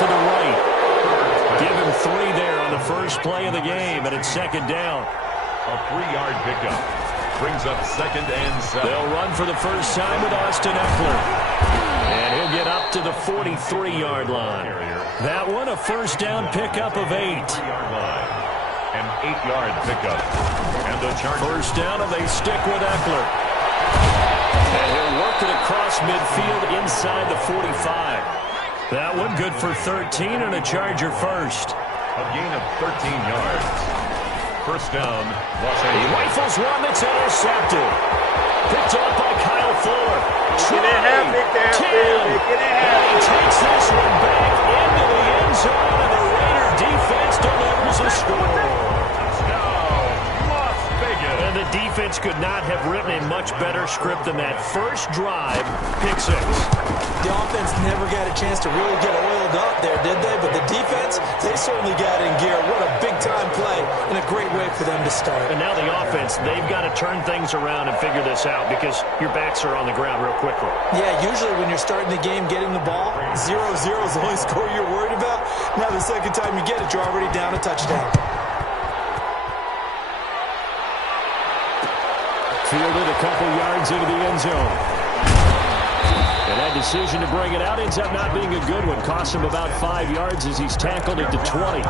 to the right. Give him 3 there on the first play of the game, and it's second down. A 3-yard pickup brings up 2nd and 7. They'll run for the first time with Austin Eckler. And he'll get up to the 43-yard line. That one, a first down pickup of 8. 3-yard line. An 8-yard pickup. And the Chargers. First down, and they stick with Eckler. And he'll work it across midfield inside the 45. That one good for 13 and a Charger first. A gain of 13 yards. First down, Los He Angeles. rifles one that's intercepted. Picked up by Kyle Fuller. 20, 10, and he takes this one back into the end zone, and the Raider defense delivers a score. And the defense could not have written a much better script than that first drive, pick 6. The offense never got a chance to really get oiled up there, did they? But the defense, they certainly got in gear. What a big-time play and a great way for them to start. And now the offense, they've got to turn things around and figure this out because your backs are on the ground real quickly. Yeah, usually when you're starting the game getting the ball, 0-0 is the only score you're worried about. Now the second time you get it, you're already down a touchdown. Fielded a couple yards into the end zone. And that decision to bring it out ends up not being a good one. Costs him about 5 yards as he's tackled at the 20.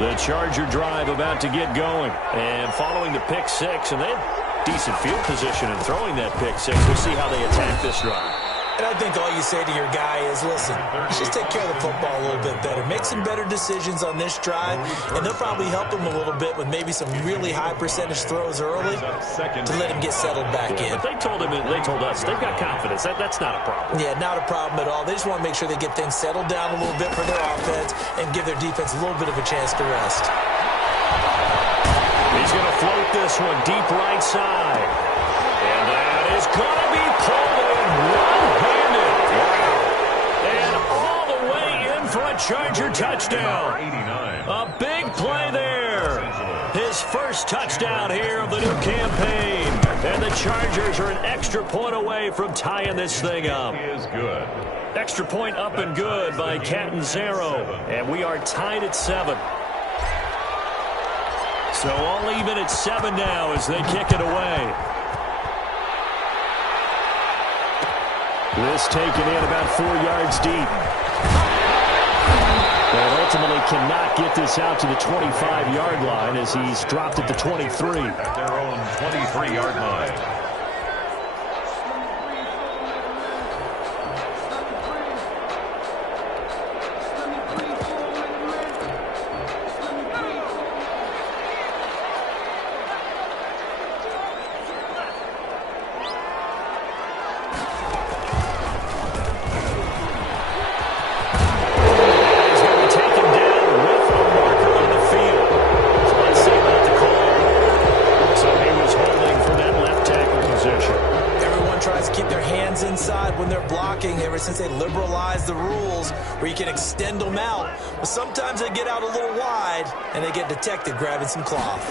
The Charger drive about to get going. And following the pick 6, and they had decent field position in throwing that pick 6. We'll see how they attack this drive. And I think all you say to your guy is, listen, let's just take care of the football a little bit better. Make some better decisions on this drive, and they'll probably help him a little bit with maybe some really high percentage throws early to let him get settled back in. But they told us, they've got confidence. That's not a problem. Yeah, not a problem at all. They just want to make sure they get things settled down a little bit for their offense and give their defense a little bit of a chance to rest. He's going to float this one deep right side. And that is going to be pulled in one-handed. And all the way in for a Charger touchdown. A big play there. His first touchdown here of the new campaign. And the Chargers are an extra point away from tying this thing up. Is good. Extra point up and good by Catanzaro. And we are tied at 7. So all even at 7 now as they kick it away. This taken in about 4 yards deep. And ultimately cannot get this out to the 25-yard line as he's dropped at the 23. At their own 23-yard line. Since they liberalized the rules where you can extend them out. But sometimes they get out a little wide and they get detected grabbing some cloth.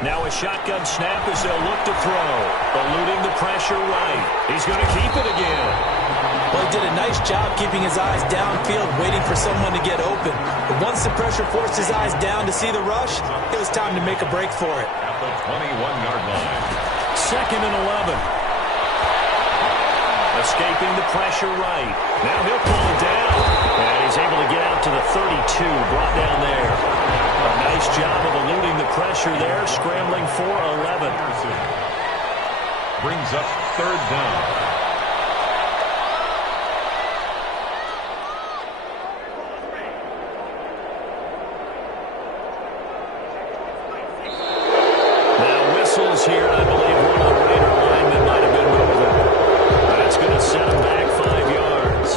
Now a shotgun snap as they'll look to throw. Eluding the pressure right. He's going to keep it again. Well, he did a nice job keeping his eyes downfield, waiting for someone to get open. But once the pressure forced his eyes down to see the rush, it was time to make a break for it. At the 21-yard line. 2nd and 11. Escaping the pressure right. Now he'll pull it down. And he's able to get out to the 32, brought down there. A nice job of eluding the pressure there, scrambling for 11. Brings up 3rd down. Now whistles here, I believe one of the Raider linemen might have been moving. That's going to set him back 5 yards.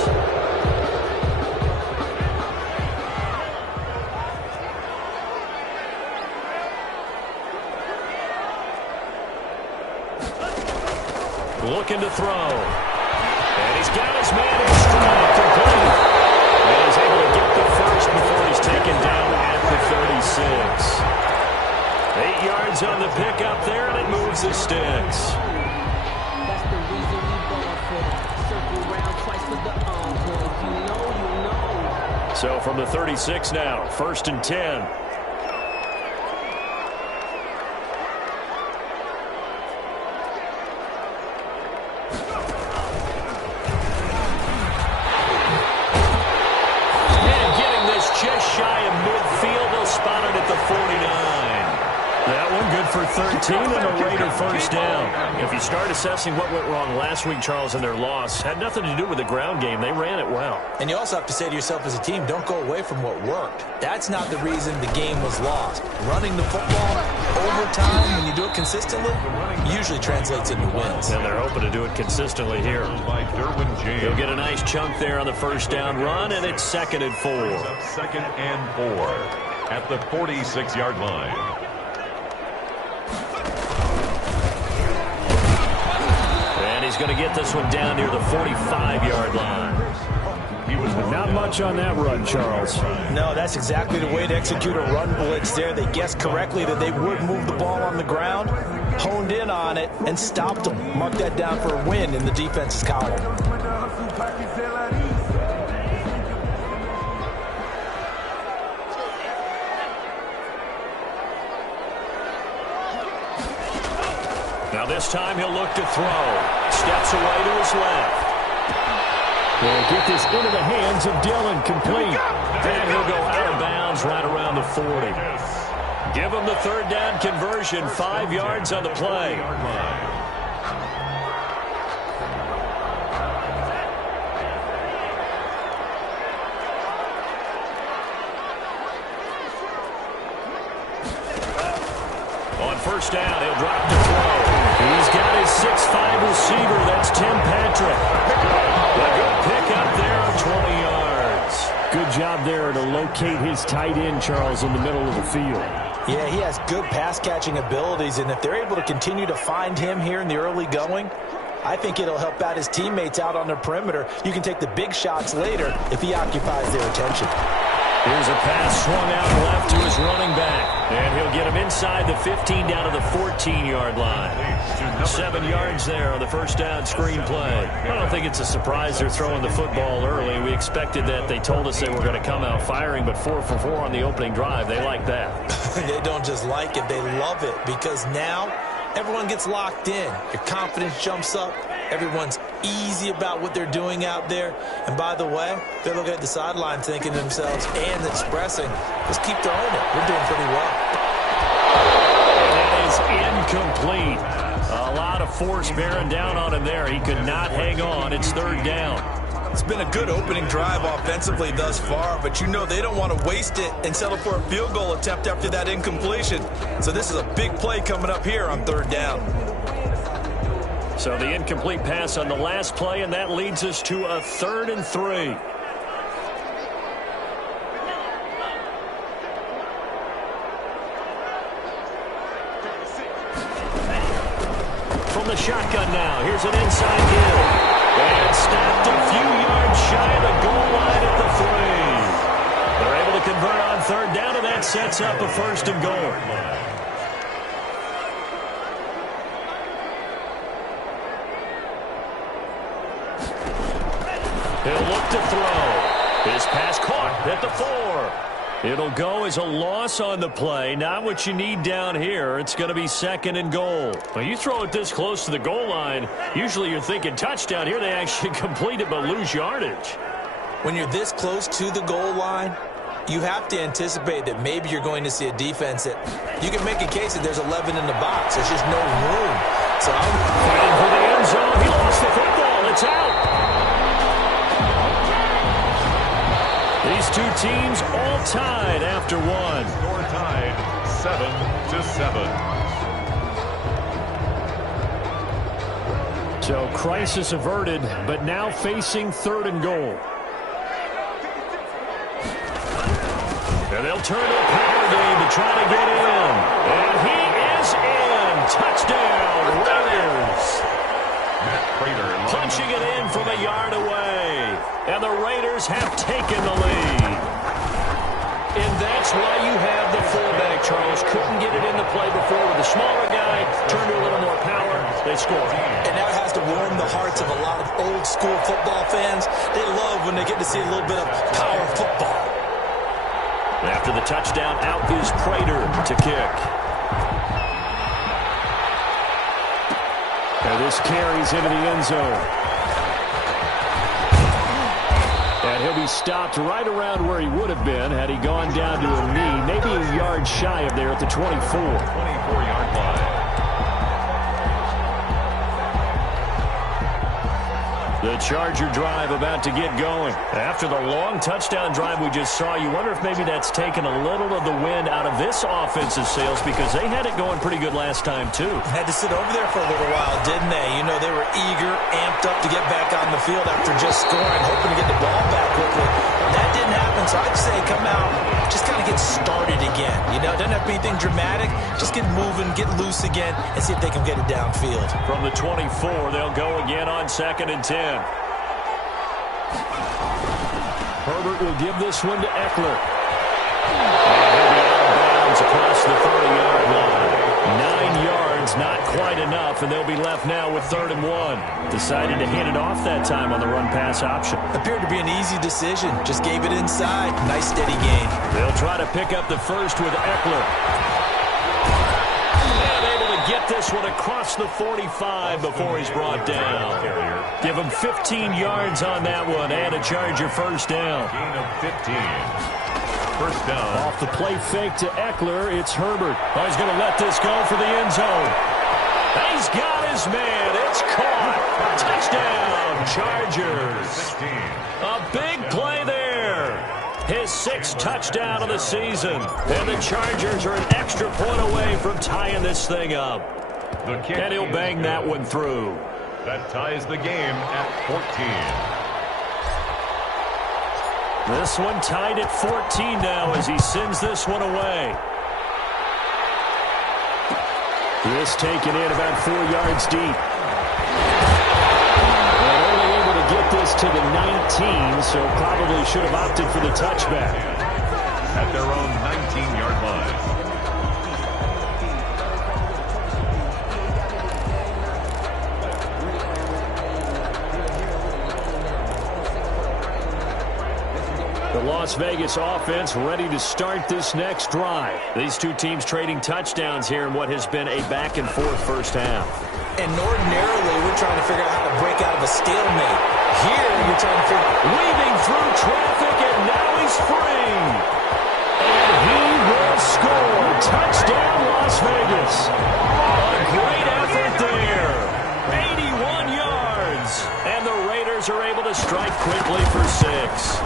Looking to throw. And he's got his man in stride, complete. And he's able to get the first before he's taken down yards. 8 yards on the pickup there, and it moves the sticks. That's the reason we ball for it. Circle round twice for the encore. You know. So from the 36 now, 1st and 10. Just shy of midfield. They'll spot it at the 49. That one good for 13 and a Raider first down. If you start assessing what went wrong last week, Charles, in their loss, had nothing to do with the ground game. They ran it well. And you also have to say to yourself as a team, don't go away from what worked. That's not the reason the game was lost. Running the football over time, when you do it consistently, usually translates into wins. And they're hoping to do it consistently here. They'll get a nice chunk there on the first down run, and it's 2nd and 4. 2nd and 4 at the 46-yard line. And he's going to get this one down near the 45-yard line. Not much on that run, Charles. No, that's exactly the way to execute a run blitz there. They guessed correctly that they would move the ball on the ground, honed in on it, and stopped them. Mark that down for a win in the defense's column. Now this time he'll look to throw. Steps away to his left. They'll get this into the hands of Dillon, complete. And he'll go out of bounds right around the 40. Give him the 3rd down conversion, 5 yards on the play. On first down, he'll drop to throw. He's got his 6'5" receiver. That's Tim Patrick. A good pick up there on 20 yards. Good job there to locate his tight end, Charles, in the middle of the field. Yeah, he has good pass-catching abilities, and if they're able to continue to find him here in the early going, I think it'll help out his teammates out on the perimeter. You can take the big shots later if he occupies their attention. Here's a pass swung out left to his running back. And he'll get him inside the 15 down to the 14-yard line. 7 yards there on the first down screen play. I don't think it's a surprise they're throwing the football early. We expected that. They told us they were going to come out firing, but 4 for 4 on the opening drive. They like that. They don't just like it, they love it, because now everyone gets locked in. Your confidence jumps up. Everyone's easy about what they're doing out there. And by the way, they're looking at the sideline thinking to themselves and expressing, let's keep throwing it. We're doing pretty well. That is incomplete. A lot of force bearing down on him there. He could not hang on. It's 3rd down. It's been a good opening drive offensively thus far, but you know they don't want to waste it and settle for a field goal attempt after that incompletion. So this is a big play coming up here on 3rd down. So the incomplete pass on the last play, and that leads us to a 3rd and 3. From the shotgun now, here's an inside give. And stopped a few yards shy of the goal line at the 3. They're able to convert on 3rd down, and that sets up a 1st and goal. He'll look to throw. His pass caught at the 4. It'll go as a loss on the play. Not what you need down here. It's going to be 2nd and goal. Well, you throw it this close to the goal line, usually you're thinking touchdown. Here they actually complete it but lose yardage. When you're this close to the goal line, you have to anticipate that maybe you're going to see a defense that you can make a case that there's 11 in the box. There's just no room. So I'm fighting for the end zone. He lost the football. It's out. These two teams all tied after one. Score tied 7-7. So crisis averted, but now facing 3rd and goal. And they'll turn to a power game to try to get in. And he is in. Touchdown, Raiders. Punching it in from a yard away. And the Raiders have taken the lead. And that's why you have the fullback, Charles. Couldn't get it into play before with a smaller guy. Turned to a little more power. They scored. And that has to warm the hearts of a lot of old-school football fans. They love when they get to see a little bit of power football. After the touchdown, out is Prater to kick. And this carries into the end zone. And he'll be stopped right around where he would have been had he gone down to a knee, maybe a yard shy of there at the 24. 24-yard line. The Charger drive about to get going. After the long touchdown drive we just saw, you wonder if maybe that's taken a little of the wind out of this offensive sails because they had it going pretty good last time, too. Had to sit over there for a little while, didn't they? You know, they were eager, amped up to get back on the field after just scoring, hoping to get the ball back quickly. That didn't happen, so I'd say come out, just kind of get started again. You know, doesn't have to be anything dramatic. Just get moving, get loose again, and see if they can get it downfield. From the 24, they'll go again on 2nd and 10. Herbert will give this one to Eckler. And he'll be out of bounds across the 30-yard line. 9 yards, not quite enough, and they'll be left now with 3rd and 1. Decided to hand it off that time on the run-pass option. Appeared to be an easy decision. Just gave it inside. Nice steady gain. They'll try to pick up the first with Eckler. Get this one across the 45 before he's brought down. Give him 15 yards on that one and a Charger first down. Gain of 15. First down. Off the play fake to Eckler, it's Herbert. Oh, he's going to let this go for the end zone. He's got his man. It's caught. Touchdown, Chargers. 16. A big play there. His 6th touchdown of the season. And the Chargers are an extra point away from tying this thing up. The kick And he'll bang that one through. That ties the game at 14. This one tied at 14 now as he sends this one away. This taken in about 4 yards deep. And only able to get this to the 19, so probably should have opted for the touchback. At their own 19-yard line. The Las Vegas offense ready to start this next drive. These two teams trading touchdowns here in what has been a back-and-forth first half. And ordinarily, we're trying to figure out how to break out of a stalemate. Here, you're trying to figure out... Weaving through traffic, and now he's free. And he will score. Touchdown, Las Vegas. A great effort there. 81 yards. And the Raiders are able to strike quickly for 6.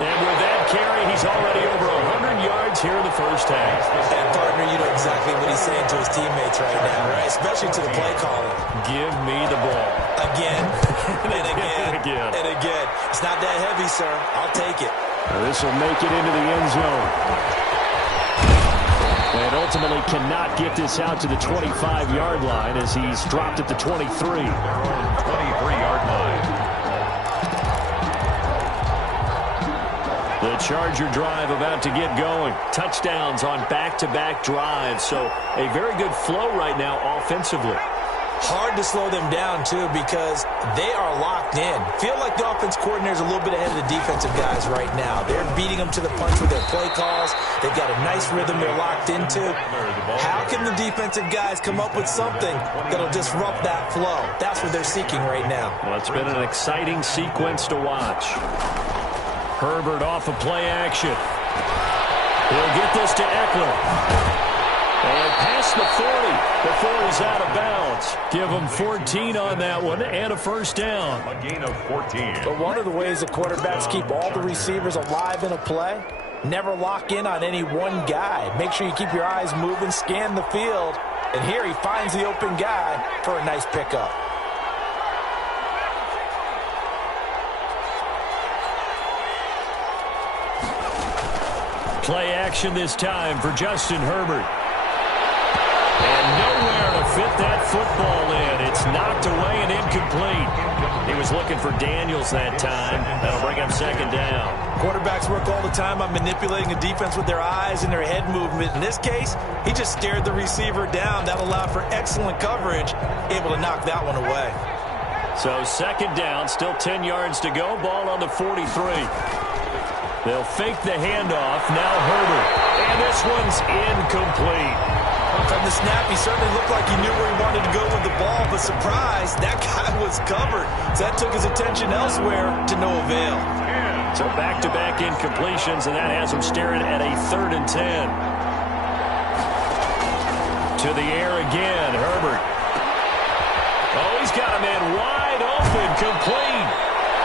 And with that carry, he's already over 100 yards here in the first half. And, partner, you know exactly what he's saying to his teammates right now, right? Especially to the play caller. Give me the ball. Again, and again, and again. It's not that heavy, sir. I'll take it. This will make it into the end zone. And ultimately cannot get this out to the 25-yard line as he's dropped at the 23. 23-yard line. The Charger drive about to get going. Touchdowns on back-to-back drives, so a very good flow right now offensively. Hard to slow them down, too, because they are locked in. Feel like the offense coordinator's a little bit ahead of the defensive guys right now. They're beating them to the punch with their play calls. They've got a nice rhythm they're locked into. How can the defensive guys come up with something that'll disrupt that flow? That's what they're seeking right now. Well, it's been an exciting sequence to watch. Herbert off of play action. He'll get this to Eckler. And past the 40 before he's out of bounds. Give him 14 on that one and a first down. A gain of 14. But one of the ways the quarterbacks keep all the receivers alive in a play, never lock in on any one guy. Make sure you keep your eyes moving, scan the field. And here he finds the open guy for a nice pickup. Play action this time for Justin Herbert. And nowhere to fit that football in. It's knocked away and incomplete. He was looking for Daniels that time. That'll bring up second down. Quarterbacks work all the time on manipulating a defense with their eyes and their head movement. In this case, he just stared the receiver down. That allowed for excellent coverage, able to knock that one away. So second down, still 10 yards to go. Ball on the 43. They'll fake the handoff. Now Herbert. And this one's incomplete. From the snap, he certainly looked like he knew where he wanted to go with the ball, but surprise, that guy was covered. So that took his attention elsewhere to no avail. So back-to-back incompletions, and that has him staring at a 3rd and 10. To the air again, Herbert. Oh, he's got a man wide open, complete.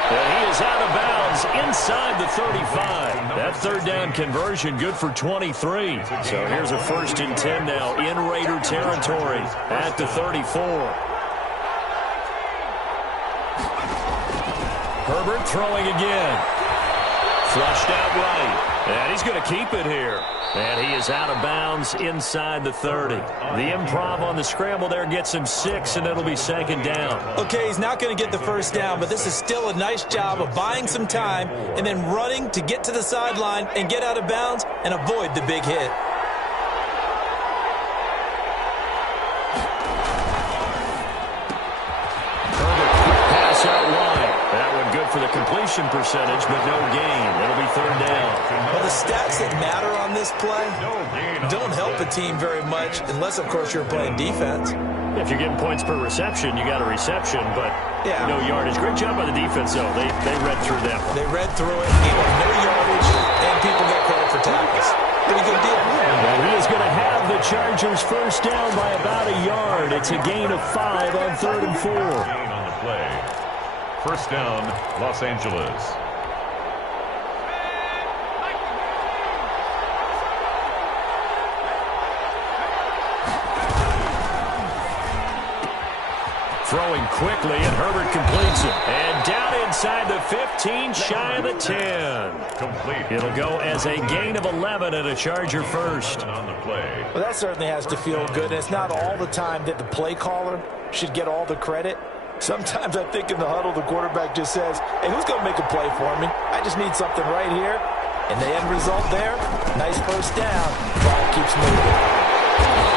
And he is out of bounds inside the 35. That third down conversion good for 23. So here's a 1st and 10 now in Raider territory at the 34. Herbert throwing again. Flushed out right. And he's going to keep it here. And he is out of bounds inside the 30. The improv on the scramble there gets him 6, and it'll be second down. Okay, he's not going to get the first down, but this is still a nice job of buying some time and then running to get to the sideline and get out of bounds and avoid the big hit. Herbert, quick pass out wide. That one good for the completion percentage, but no gain. It'll be third down. Well, the stats that matter on this play don't help a team very much unless, of course, you're playing defense. If you're getting points per reception, you got a reception, but no yardage. Great job by the defense, though. They read through that one. They read through it, gave up no yardage, and people get credit for tackles. Pretty good deal. Well, he is going to have the Chargers first down by about a yard. It's a gain of 5 on 3rd and 4. Gain on the play. First down, Los Angeles. Throwing quickly, and Herbert completes it. And down inside the 15, shy of the 10. Complete. It'll go as a gain of 11 and a Charger first. On the play. Well, that certainly has to feel good. And it's not all the time that the play caller should get all the credit. Sometimes I think in the huddle, the quarterback just says, hey, who's going to make a play for me? I just need something right here. And the end result there, nice first down. Ball keeps moving.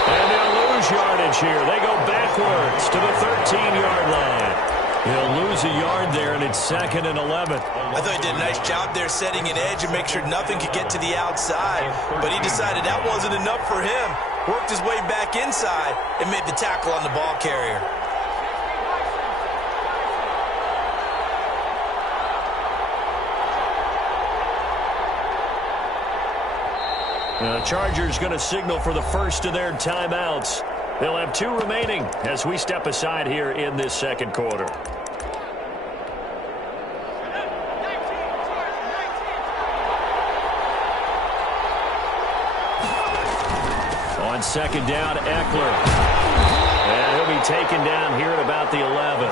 And they'll lose yardage here. They go backwards to the 13-yard line. He'll lose a yard there, and it's 2nd and 11. I thought he did a nice job there setting an edge and make sure nothing could get to the outside. But he decided that wasn't enough for him. Worked his way back inside and made the tackle on the ball carrier. The Chargers going to signal for the first of their timeouts. They'll have 2 remaining as we step aside here in this second quarter. On second down, Eckler. And he'll be taken down here at about the 11.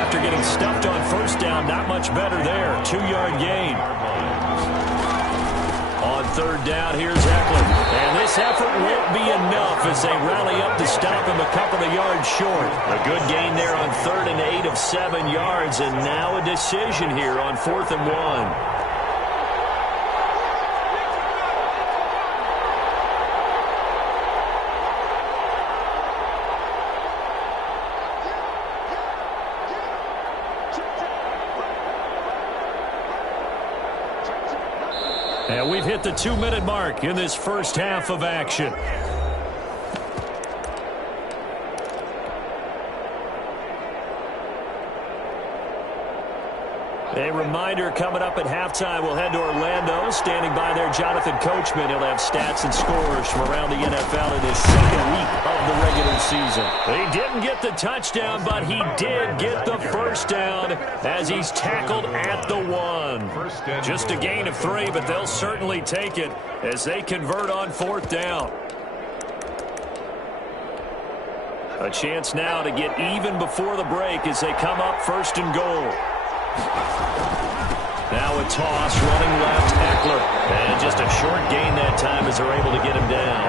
After getting stuffed on first down, not much better there. 2-yard gain. On third down, here's Eckler. And this effort won't be enough as they rally up to stop him a couple of yards short. A good gain there on 3rd and 8 of 7 yards, and now a decision here on 4th and 1. And we've hit the 2-minute mark in this first half of action. A reminder, coming up at halftime, we'll head to Orlando. Standing by there, Jonathan Coachman. He'll have stats and scores from around the NFL in his second week of the regular season. He didn't get the touchdown, but he did get the first down as he's tackled at the 1. Just a gain of 3, but they'll certainly take it as they convert on 4th down. A chance now to get even before the break as they come up 1st and goal. Now a toss, running left, Eckler. And just a short gain that time as they're able to get him down.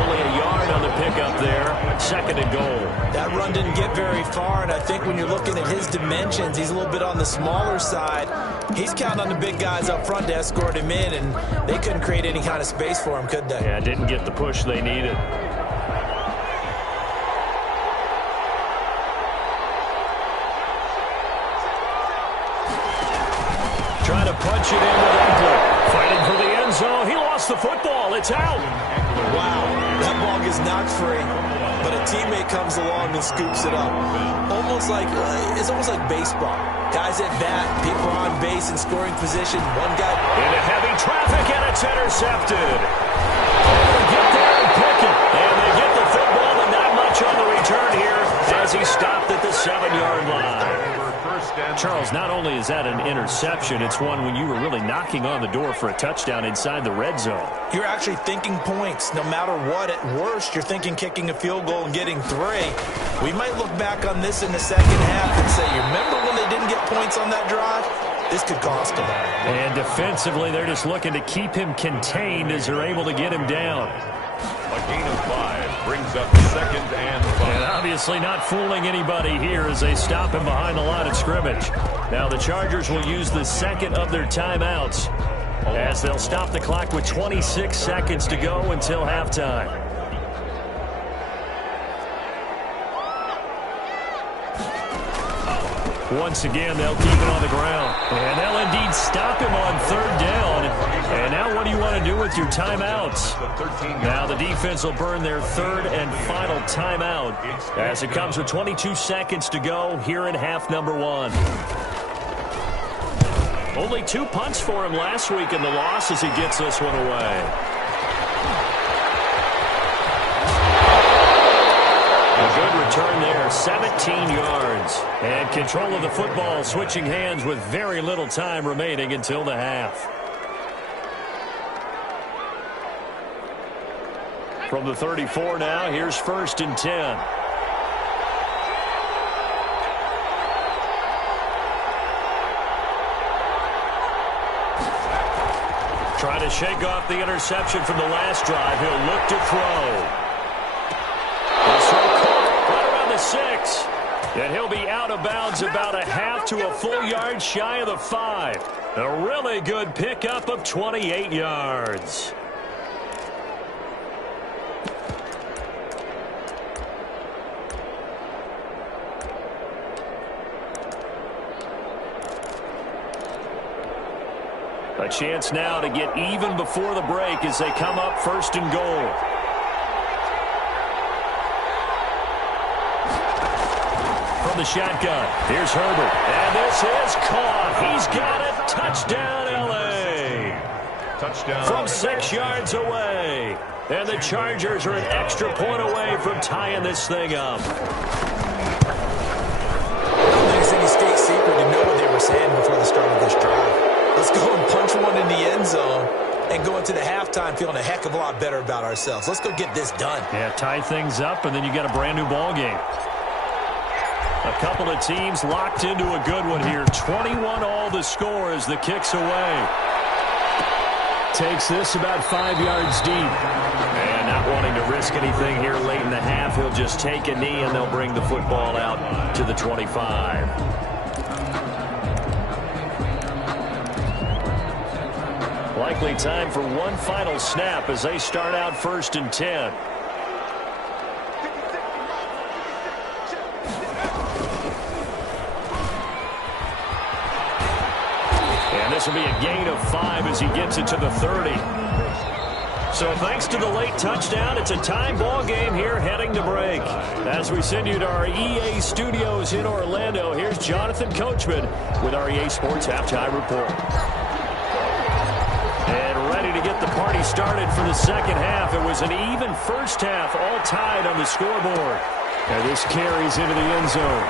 Only a yard on the pickup there. 2nd and goal. That run didn't get very far, and I think when you're looking at his dimensions, he's a little bit on the smaller side. He's counting on the big guys up front to escort him in, and they couldn't create any kind of space for him, could they? Yeah, didn't get the push they needed. Trying to punch it in with Eckler. Fighting for the end zone. He lost the football. It's out. Wow, that ball gets knocked free, but a teammate comes along and scoops it up. It's almost like baseball. Guys at bat, people are on base in scoring position. One guy into heavy traffic, and it's intercepted. They get there and pick it, and they get the football, and not much on the return here as he stopped at the 7-yard line. Charles, not only is that an interception, it's one when you were really knocking on the door for a touchdown inside the red zone. You're actually thinking points. No matter what, at worst, you're thinking kicking a field goal and getting 3. We might look back on this in the second half and say, you remember when they didn't get points on that drive? This could cost them. And defensively, they're just looking to keep him contained as they're able to get him down. A gain of 5 brings up 2nd and 5. And obviously not fooling anybody here as they stop him behind the line of scrimmage. Now the Chargers will use the 2nd of their timeouts as they'll stop the clock with 26 seconds to go until halftime. Once again, they'll keep it on the ground. And they'll indeed stop him on 3rd down. And now what do you want to do with your timeouts? Now the defense will burn their 3rd and final timeout as it comes with 22 seconds to go here in half number 1. Only 2 punts for him last week in the loss as he gets this one away. A good return there, 17 yards. And control of the football switching hands with very little time remaining until the half. From the 34 now, here's 1st and 10. Trying to shake off the interception from the last drive. He'll look to throw. This throw caught right around the 6. And he'll be out of bounds about a half to a full yard shy of the 5. A really good pickup of 28 yards. A chance now to get even before the break as they come up 1st and goal. From the shotgun, here's Herbert. And this is caught. He's got it. Touchdown, L.A. Touchdown. From 6 yards away. And the Chargers are an extra point away from tying this thing up. I don't think it's any state secret to know what they were saying before the start of this drive. Let's go and punch one in the end zone and go into the halftime feeling a heck of a lot better about ourselves. Let's go get this done. Yeah, tie things up, and then you got a brand new ball game. A couple of teams locked into a good one here. 21 all the score as the kick's away. Takes this about 5 yards deep. And not wanting to risk anything here late in the half, he'll just take a knee, and they'll bring the football out to the 25. Likely time for one final snap as they start out 1st and 10. And this will be a gain of 5 as he gets it to the 30. So thanks to the late touchdown, it's a tie ball game here heading to break. As we send you to our EA studios in Orlando, here's Jonathan Coachman with our EA Sports Halftime Report. And ready to get the party started for the second half. It was an even first half, all tied on the scoreboard. And this carries into the end zone.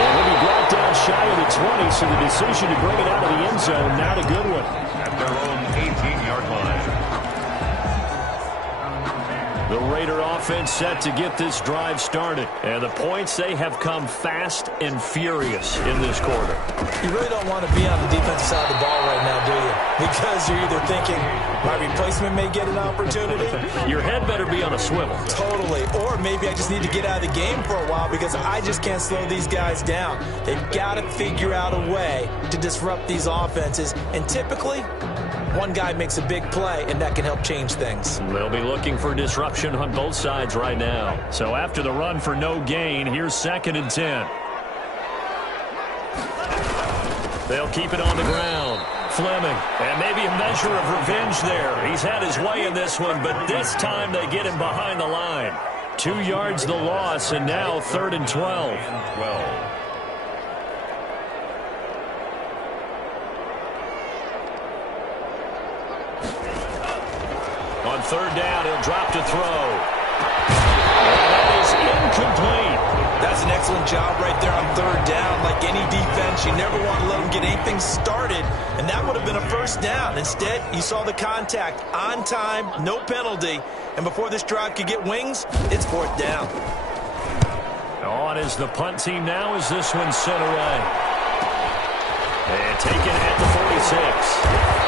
And he'll be brought down shy of the 20, so the decision to bring it out of the end zone, not a good one. At their own 18-yard line. The Raider offense set to get this drive started. And the points, they have come fast and furious in this quarter. You really don't want to be on the defensive side of the ball right now, do you? Because you're either thinking, my replacement may get an opportunity. Your head better be on a swivel. Totally. Or maybe I just need to get out of the game for a while because I just can't slow these guys down. They've got to figure out a way to disrupt these offenses. And typically, one guy makes a big play, and that can help change things. They'll be looking for disruption on both sides right now. So after the run for no gain, here's 2nd and 10. They'll keep it on the ground. Fleming, and maybe a measure of revenge there. He's had his way in this one, but this time they get him behind the line. 2 yards the loss, and now 3rd and 12. On 3rd down, he'll drop to throw. And that is incomplete. That's an excellent job right there on 3rd down. Like any defense, you never want to let them get anything started, and that would have been a 1st down. Instead, you saw the contact on time, no penalty, and before this drive could get wings, it's 4th down. On is the punt team now as this one's sent away. And taken at the 46.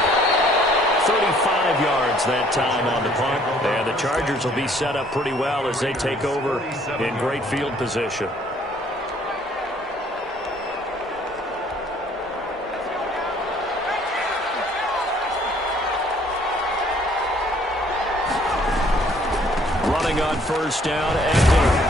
35 yards that time on the punt. And the Chargers will be set up pretty well as they take over in great field position. Running on 1st down, Eckler.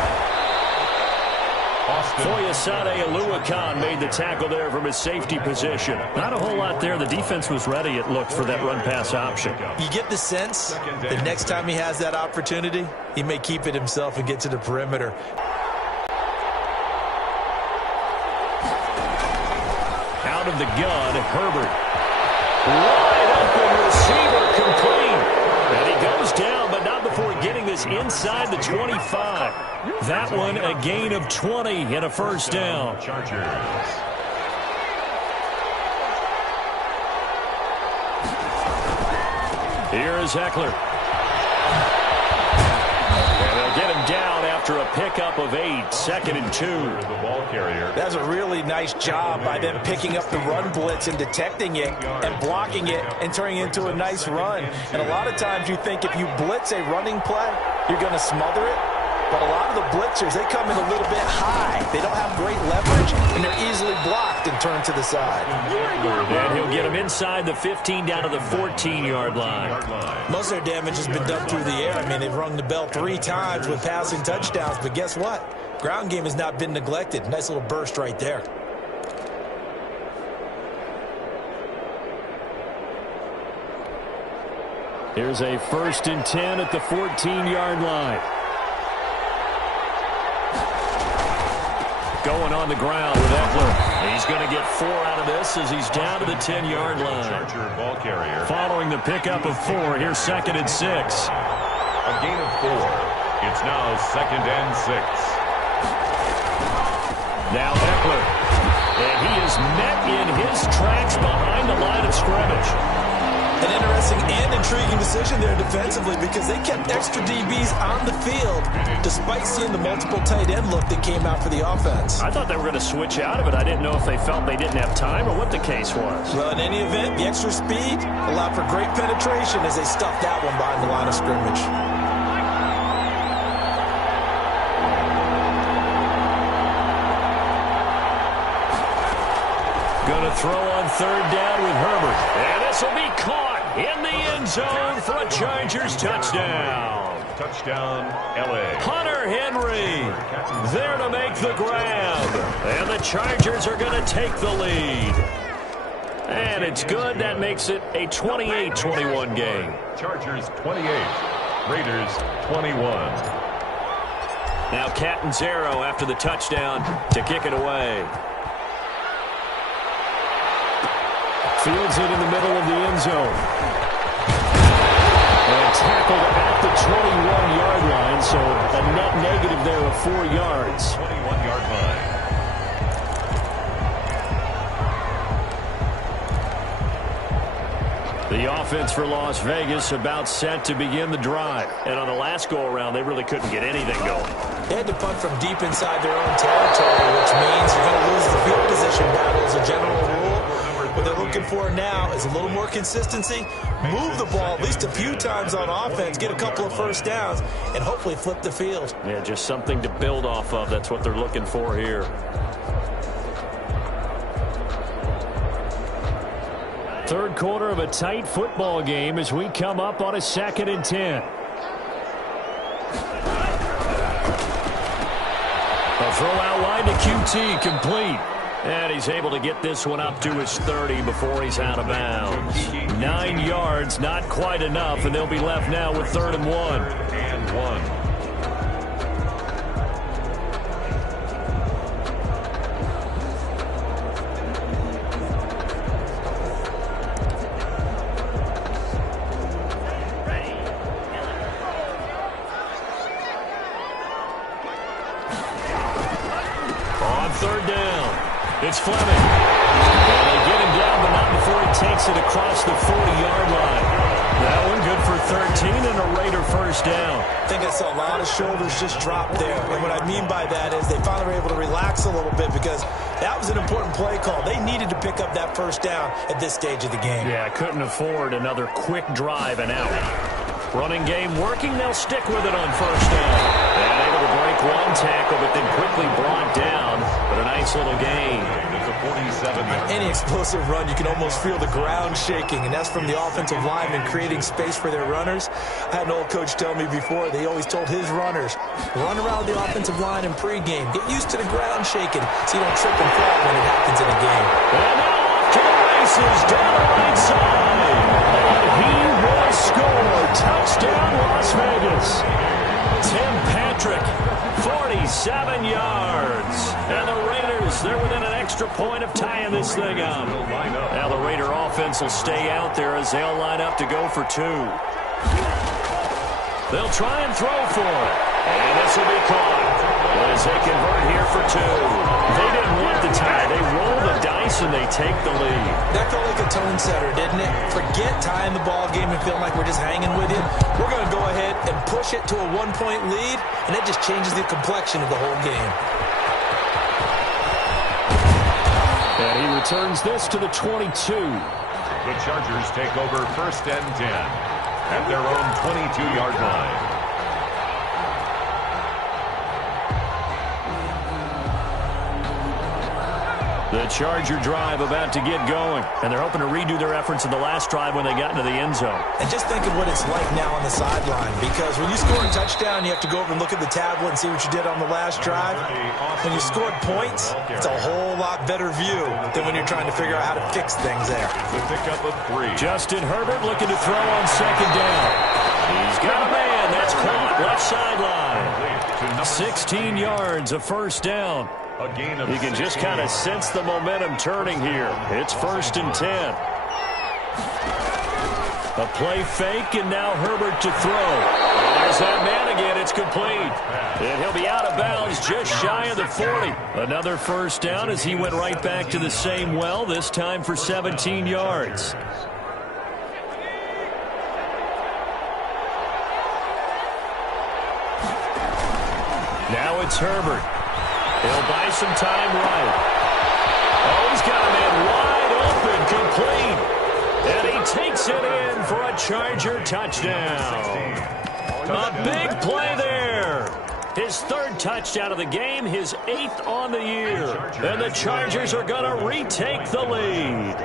Foyesade Aluakan made the tackle there from his safety position. Not a whole lot there. The defense was ready, it looked, for that run-pass option. You get the sense that next time he has that opportunity, he may keep it himself and get to the perimeter. Out of the gun, Herbert. Wide open receiver complete. And he goes down, but not before getting this inside the 25. That one a gain of 20 and a 1st down. Chargers. Here is Eckler. And they'll get him down after a pickup of 8, 2nd and 2. The ball carrier. That's a really nice job by them picking up the run blitz and detecting it and blocking it and turning it into a nice run. And a lot of times you think if you blitz a running play, you're going to smother it. But a lot of the blitzers, they come in a little bit high. They don't have great leverage, and they're easily blocked and turned to the side. And he'll get him inside the 15 down to the 14-yard line. Most of their damage has been done through the air. I mean, they've rung the bell 3 times with passing touchdowns. But guess what? Ground game has not been neglected. Nice little burst right there. Here's a 1st and 10 at the 14-yard line. Going on the ground with Eckler. He's going to get 4 out of this as he's down to the 10-yard line. Charger ball carrier. Following the pickup of 4, here's 2nd and 6. A gain of 4. It's now 2nd and 6. Now Eckler. And he is met in his tracks behind the line of scrimmage. An interesting and intriguing decision there defensively because they kept extra DBs on the field despite seeing the multiple tight end look that came out for the offense. I thought they were going to switch out of it. I didn't know if they felt they didn't have time or what the case was. Well, in any event, the extra speed allowed for great penetration as they stuffed that one behind the line of scrimmage. Going to throw on 3rd down with Herbert. And this will be caught in the end zone for a Chargers touchdown. Touchdown, L.A. Hunter Henry there to make the grab. And the Chargers are going to take the lead. And it's good. That makes it a 28-21 game. Chargers 28, Raiders 21. Now Catanzaro after the touchdown to kick it away. Fields it in the middle of the end zone. And tackled at the 21-yard line, so a net negative there of 4 yards. 21-yard line. The offense for Las Vegas about set to begin the drive. And on the last go-around, they really couldn't get anything going. They had to punt from deep inside their own territory, which means you're going to lose the field position battle as a general rule. What they're looking for now is a little more consistency, move the ball at least a few times on offense, get a couple of first downs, and hopefully flip the field. Yeah, just something to build off of. That's what they're looking for here. Third quarter of a tight football game as we come up on a 2nd and 10. A throw out wide to QT, complete. And he's able to get this one up to his 30 before he's out of bounds. 9 yards, not quite enough, and they'll be left now with 3rd and 1. It's Fleming. And they get him down, but not before he takes it across the 40-yard line. That one good for 13 and a Raider first down. I think I saw a lot of shoulders just drop there. And what I mean by that is they finally were able to relax a little bit because that was an important play call. They needed to pick up that first down at this stage of the game. Yeah, couldn't afford another quick drive and out. Running game working. They'll stick with it on first down. And able to break one tackle, but then quickly brought down. But a nice little gain. Any explosive run, you can almost feel the ground shaking, and that's from the offensive linemen creating space for their runners. I had an old coach tell me before, they always told his runners, run around the offensive line in pregame. Get used to the ground shaking so you don't trip and fall when it happens in a game. And now off to the races down the right side. And he will score. Touchdown, Las Vegas. Tim Patrick, 47 yards. And the Raiders, they're within an extra point of tying this thing up. Now the Raider offense will stay out there as they'll line up to go for 2. They'll try and throw for it. And this will be caught. As they convert here for 2. They didn't want the tie. They roll the dice and they take the lead. That felt like a tone setter, didn't it? Forget tying the ball game and feeling like we're just hanging with you. We're going to go ahead and push it to a 1-point lead, and that just changes the complexion of the whole game. And he returns this to the 22. The Chargers take over 1st and 10 at their own 22-yard line. The Charger drive about to get going. And they're hoping to redo their efforts in the last drive when they got into the end zone. And just think of what it's like now on the sideline. Because when you score a touchdown, you have to go over and look at the tablet and see what you did on the last drive. When you scored points, it's a whole lot better view than when you're trying to figure out how to fix things there. The pickup of 3. Justin Herbert looking to throw on 2nd down. He's got a man. That's caught left sideline. 16 yards, a first down. You can just kind of sense the momentum turning here. It's 1st and 10. A play fake, and now Herbert to throw. There's that man again. It's complete. And he'll be out of bounds just shy of the 40. Another first down as he went right back to the same well, this time for 17 yards. Now it's Herbert. He'll buy some time right. Oh, he's got a man wide open, complete. And he takes it in for a Charger touchdown. A big play there. His 3rd touchdown of the game, his 8th on the year. And the Chargers are going to retake the lead.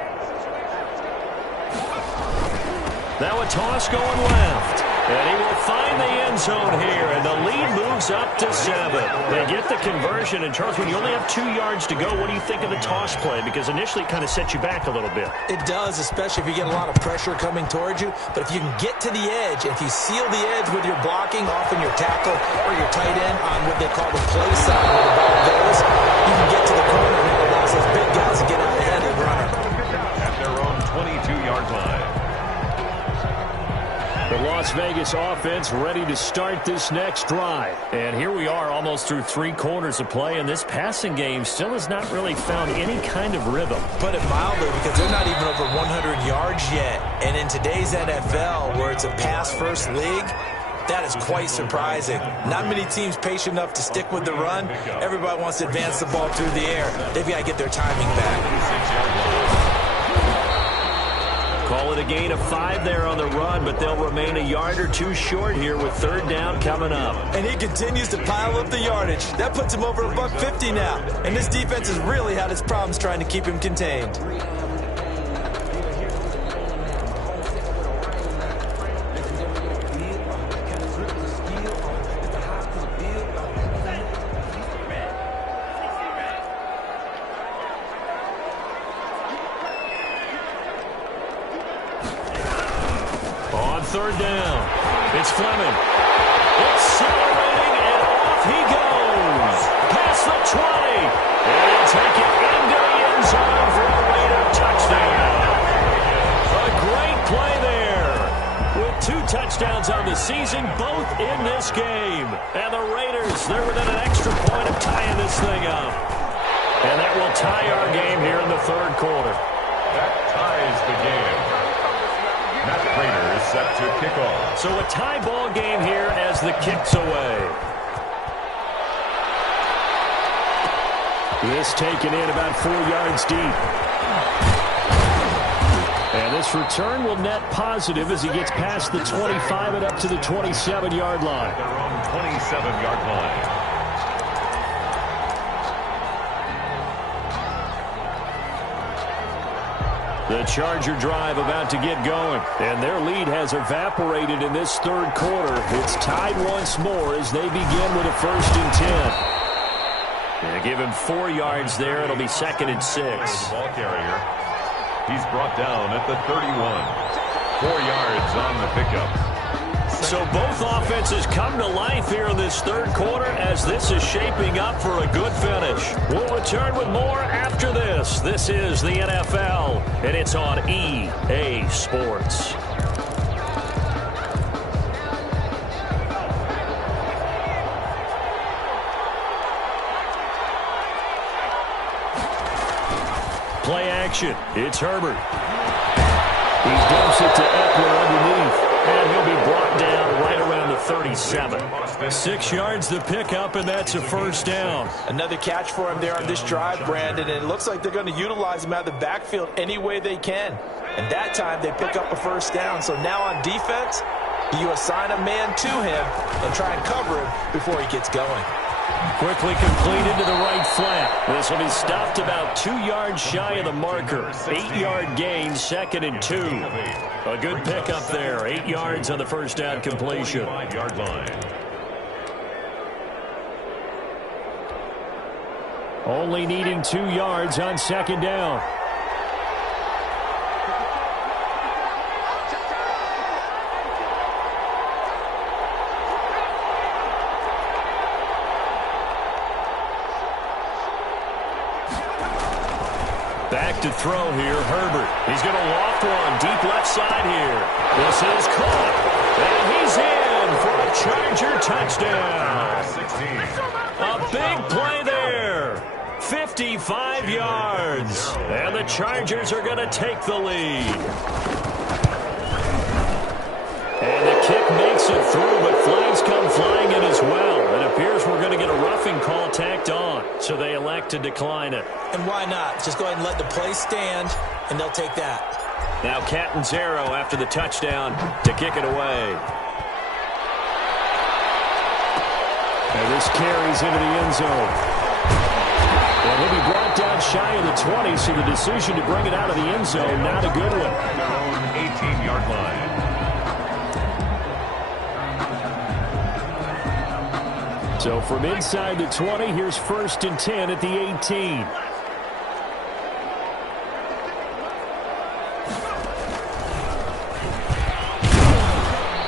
Now a toss going left. And he will find the end zone here, and the lead moves up to 7. They get the conversion, and Charles, when you only have 2 yards to go, what do you think of the toss play? Because initially it kind of sets you back a little bit. It does, especially if you get a lot of pressure coming towards you. But if you can get to the edge, if you seal the edge with your blocking, often your tackle or your tight end on what they call the play side where the ball goes, you can get to the corner, and that allows those big guys to get out ahead of the runner. At their own 22-yard line. The The Las Vegas offense ready to start this next drive. And here we are almost through 3 quarters of play, and this passing game still has not really found any kind of rhythm. Put it mildly, because they're not even over 100 yards yet. And in today's NFL, where it's a pass-first league, that is quite surprising. Not many teams patient enough to stick with the run. Everybody wants to advance the ball through the air. They've got to get their timing back. Call it a gain of 5 there on the run, but they'll remain a yard or 2 short here with 3rd down coming up. And he continues to pile up the yardage. That puts him over $150 now. And this defense has really had its problems trying to keep him contained. On 3rd down, it's Fleming. Accelerating, and off he goes. Past the 20. And he'll take it into the end zone for a Raider touchdown. A great play there. With 2 touchdowns on the season, both in this game. And the Raiders, they're within an extra point of tying this thing up. And that will tie our game here in the 3rd quarter. That ties the game. That Raider is set to kick off. So a tie ball game here as the kick's away. This taken in about 4 yards deep. And this return will net positive as he gets past the 25 and up to the 27-yard line. Their own 27-yard line. The Charger drive about to get going, and their lead has evaporated in this 3rd quarter. It's tied once more as they begin with a 1st and 10. They give him 4 yards there. It'll be 2nd and 6. The ball carrier. He's brought down at the 31. 4 yards on the pickup. So both offenses come to life here in this 3rd quarter as this is shaping up for a good finish. We'll return with more after this. This is the NFL, and it's on EA Sports. Play action. It's Herbert. He dumps it to Eckler underneath. And he'll be brought down right around the 37. 6 yards the pickup, and that's a 1st down. Another catch for him there on this drive, Brandon, and it looks like they're going to utilize him out of the backfield any way they can. And that time they pick up a 1st down. So now on defense, you assign a man to him and try and cover him before he gets going. Quickly completed to the right flat. This will be stopped about 2 yards shy of the marker. 8-yard gain, 2nd and 2. A good pickup there. 8 yards on the 1st down completion. 5-yard line. Only needing 2 yards on 2nd down. Back to throw here, Herbert. He's going to loft one deep left side here. This is caught, and he's in for a Charger touchdown. 16. A big play there. 55 yards, and the Chargers are going to take the lead. And the kick makes it through, but flags come flying in as well. It appears we're going to get a roughing call tacked on, so they elect to decline it. And why not? Just go ahead and let the play stand, and they'll take that. Now Catanzaro after the touchdown to kick it away. And this carries into the end zone. And he'll be brought down shy of the 20, so the decision to bring it out of the end zone, not a good one. Their own 18-yard line. So from inside the 20, here's 1st and 10 at the 18.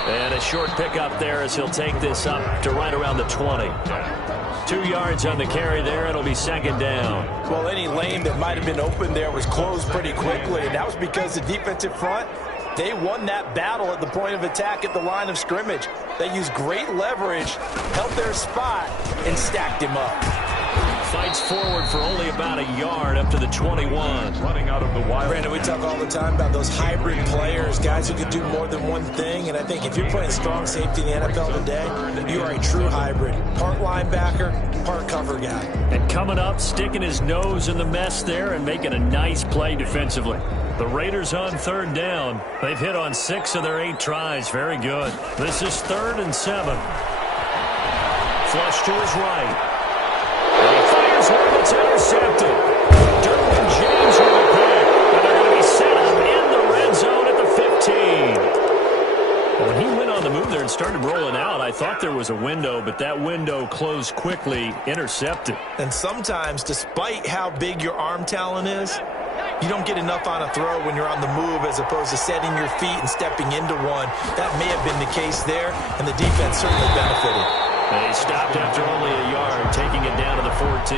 And a short pickup there as he'll take this up to right around the 20. 2 yards on the carry there. It'll be 2nd down. Well, any lane that might have been open there was closed pretty quickly, and that was because the defensive front They won that battle at the point of attack at the line of scrimmage. They used great leverage, held their spot, and stacked him up. Fights forward for only about a yard up to the 21. Running out of the wild. Brandon, we talk all the time about those hybrid players, guys who can do more than one thing. And I think if you're playing strong safety in the NFL today, you are a true hybrid. Part linebacker, part cover guy. And coming up, sticking his nose in the mess there and making a nice play defensively. The Raiders on third down. They've hit on 6 of their 8 tries. Very good. This is 3rd and 7. Flush to his right. It's intercepted. Derwin James with a pick. And they're going to be set up in the red zone at the 15. When he went on the move there and started rolling out, I thought there was a window, but that window closed quickly, intercepted. And sometimes, despite how big your arm talent is, you don't get enough on a throw when you're on the move as opposed to setting your feet and stepping into one. That may have been the case there, and the defense certainly benefited. And he stopped after only a yard, taking it down to the 14.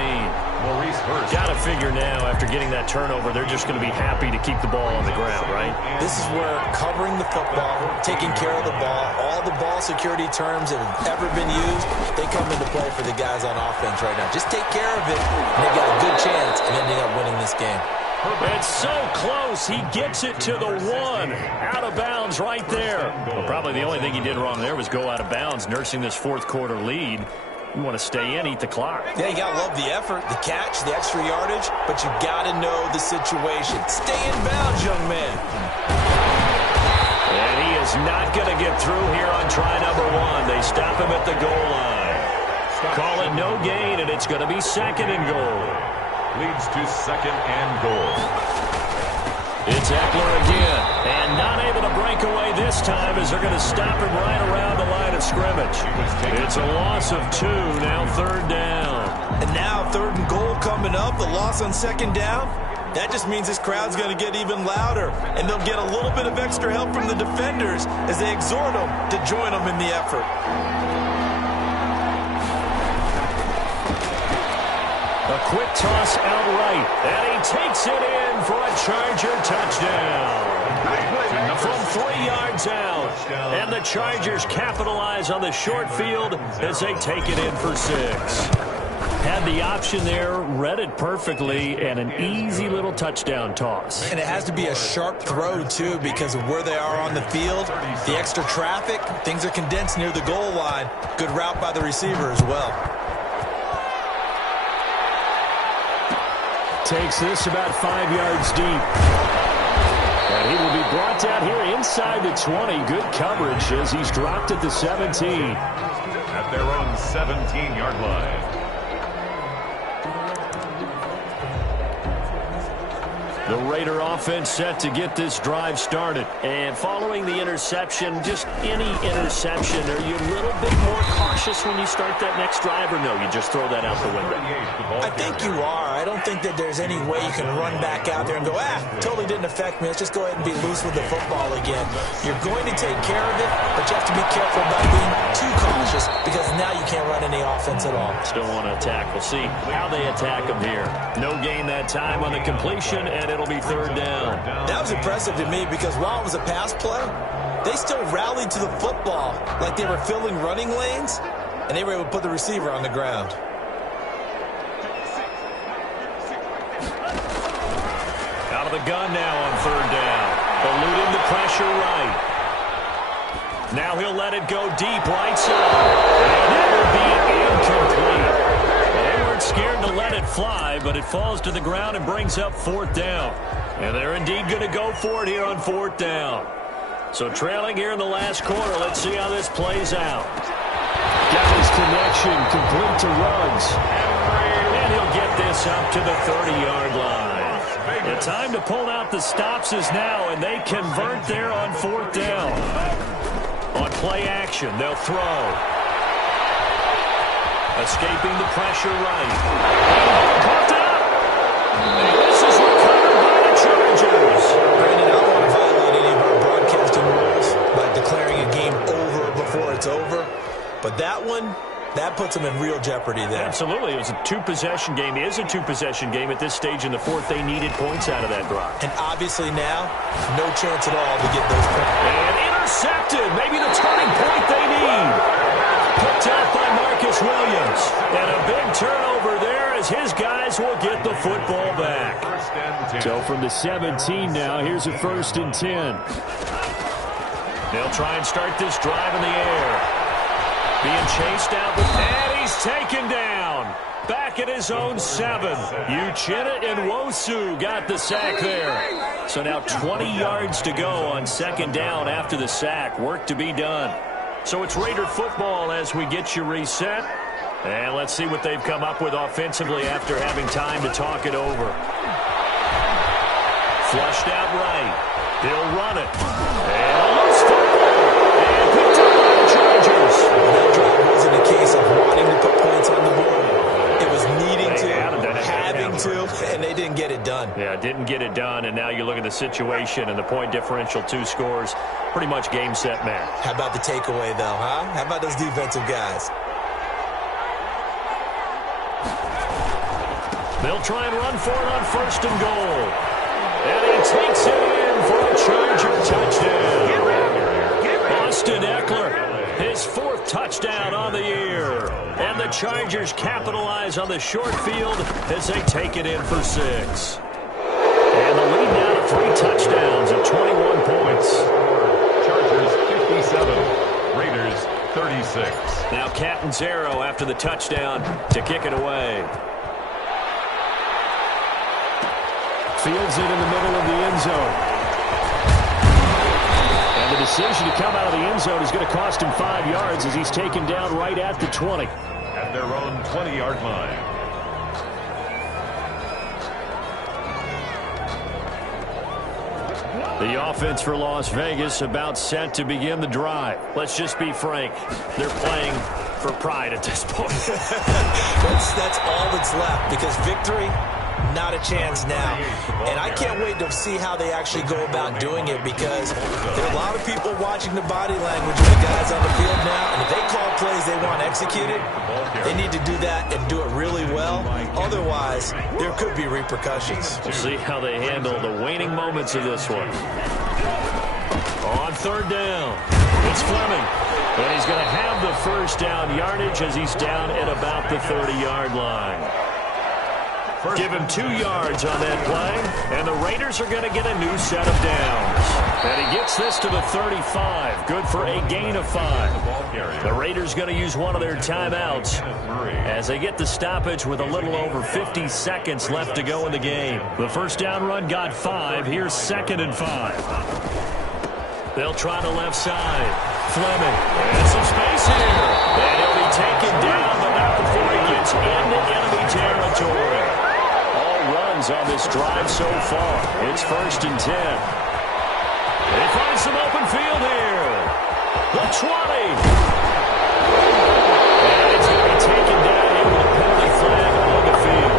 Maurice Hurst. Got to figure now, after getting that turnover, they're just going to be happy to keep the ball on the ground, right? This is where covering the football, taking care of the ball, all the ball security terms that have ever been used, they come into play for the guys on offense right now. Just take care of it, and they got a good chance of ending up winning this game. It's so close. He gets it to the 1. Out of bounds right there. Well, probably the only thing he did wrong there was go out of bounds, nursing this 4th quarter lead. You want to stay in, eat the clock. Yeah, you got to love the effort, the catch, the extra yardage, but you got to know the situation. Stay in bounds, young man. And he is not going to get through here on try number 1. They stop him at the goal line. Call it no gain, and it's going to be 2nd and goal. Leads to 2nd and goal. It's Eckler again, and not able to break away this time as they're going to stop him right around the line of scrimmage. It's a loss of 2, now 3rd down. And now 3rd and goal coming up, the loss on 2nd down. That just means this crowd's going to get even louder, and they'll get a little bit of extra help from the defenders as they exhort them to join them in the effort. A quick toss outright, and he takes it in for a Charger touchdown. From 3 yards out, and the Chargers capitalize on the short field as they take it in for 6. Had the option there, read it perfectly, and an easy little touchdown toss. And it has to be a sharp throw, too, because of where they are on the field, the extra traffic, things are condensed near the goal line. Good route by the receiver as well. Takes this about 5 yards deep. And he will be brought down here inside the 20. Good coverage as he's dropped at the 17. At their own 17-yard line. The Raider offense set to get this drive started. And following the interception, just any interception, are you a little bit more cautious when you start that next drive, or no, you just throw that out the window? I think you are. I don't think that there's any way you can run back out there and go, totally didn't affect me. Let's just go ahead and be loose with the football again. You're going to take care of it, but you have to be careful about being too cautious because now you can't run any offense at all. Still want to attack. We'll see how they attack them here. No gain that time on the completion, and it'll be 3rd down. That was impressive to me because while it was a pass play, they still rallied to the football like they were filling running lanes, and they were able to put the receiver on the ground. Out of the gun now on 3rd down. Eluding the pressure right. Now he'll let it go deep right side. And it will be incomplete. They weren't scared to let it fly, but it falls to the ground and brings up 4th down. And they're indeed going to go for it here on 4th down. So trailing here in the last quarter, let's see how this plays out. Got his connection complete to Ruggs. And he'll get this up to the 30-yard line. The time to pull out the stops is now, and they convert there on 4th down. On play action, they'll throw. Escaping the pressure right. Pumped up. And this is recovered by the Chargers. Brandon, I don't want to violate any of our broadcasting rules by declaring a game over before it's over. But that one, That puts them in real jeopardy there. Absolutely. It was a two-possession game. It is a two-possession game at this stage in the fourth. They needed points out of that drive. And obviously now, no chance at all to get those points. And intercepted. Maybe the turning point they need. Picked out by Marcus Williams. And a big turnover there as his guys will get the football back. So from the 17 now, here's a 1st and 10. They'll try and start this drive in the air. Being chased out, and he's taken down. Back at his own 7. Uchenna and Nwosu got the sack there. So now 20 yards to go on 2nd down after the sack. Work to be done. So it's Raider football as we get you reset. And let's see what they've come up with offensively after having time to talk it over. Flushed out right. He'll run it. And a loose football. And picked up by the Chargers. That drive wasn't a case of wanting to put points on the board. It was needing to, having to, and they didn't get it done. Yeah, didn't get it done, and now you look at the situation and the point differential, 2 scores, pretty much game, set, match. How about the takeaway, though, huh? How about those defensive guys? They'll try and run for it on 1st and goal. And he takes it in for a Charger touchdown. Austin Eckler, his 4th touchdown on the year. And the Chargers capitalize on the short field as they take it in for 6. And the lead now to 3 touchdowns at 21 points. Chargers 57, Raiders 36. Now Catanzaro after the touchdown to kick it away. Fields it in the middle of the end zone. And the decision to come out of the end zone is going to cost him 5 yards as he's taken down right at the 20. At their own 20-yard line. The offense for Las Vegas about set to begin the drive. Let's just be frank. They're playing for pride at this point. That's all that's left because victory, not a chance now. And I can't wait to see how they actually go about doing it because there are a lot of people watching the body language of the guys on the field now. And if they call plays they want executed, they need to do that and do it really well. Otherwise, there could be repercussions. We'll see how they handle the waning moments of this one. On 3rd down, it's Fleming. And he's going to have the 1st down yardage as he's down at about the 30-yard line. Give him 2 yards on that play, and the Raiders are going to get a new set of downs. And he gets this to the 35, good for a gain of 5. The Raiders going to use one of their timeouts as they get the stoppage with a little over 50 seconds left to go in the game. The 1st down run got 5. Here's 2nd and 5. They'll try the left side. Fleming, and some space here. And he'll be taken down, but not before he gets into enemy territory. Runs on this drive so far. It's 1st and 10. They find some open field here. The 20. And it's going to be taken down here with a penalty flag on the field.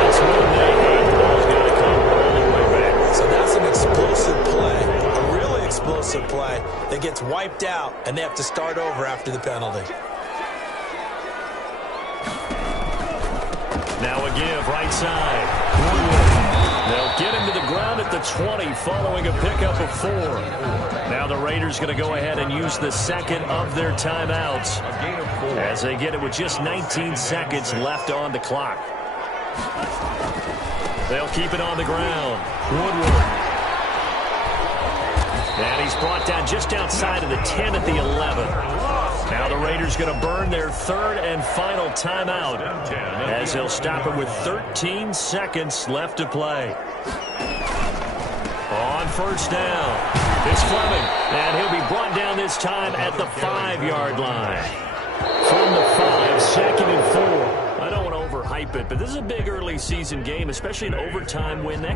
That's when they hate the ball's got to come all the way back. So that's an explosive play, a really explosive play that gets wiped out, and they have to start over after the penalty. Now a give, right side. They'll get him to the ground at the 20 following a pickup of 4. Now the Raiders going to go ahead and use the 2nd of their timeouts as they get it with just 19 seconds left on the clock. They'll keep it on the ground. Woodward. And he's brought down just outside of the 10 at the 11. Now the Raiders going to burn their 3rd and final timeout as they'll stop it with 13 seconds left to play. On 1st down, it's Fleming, and he'll be brought down this time at the 5-yard line. From the 5, 2nd and 4. I don't want to overhype it, but this is a big early season game, especially an overtime win. That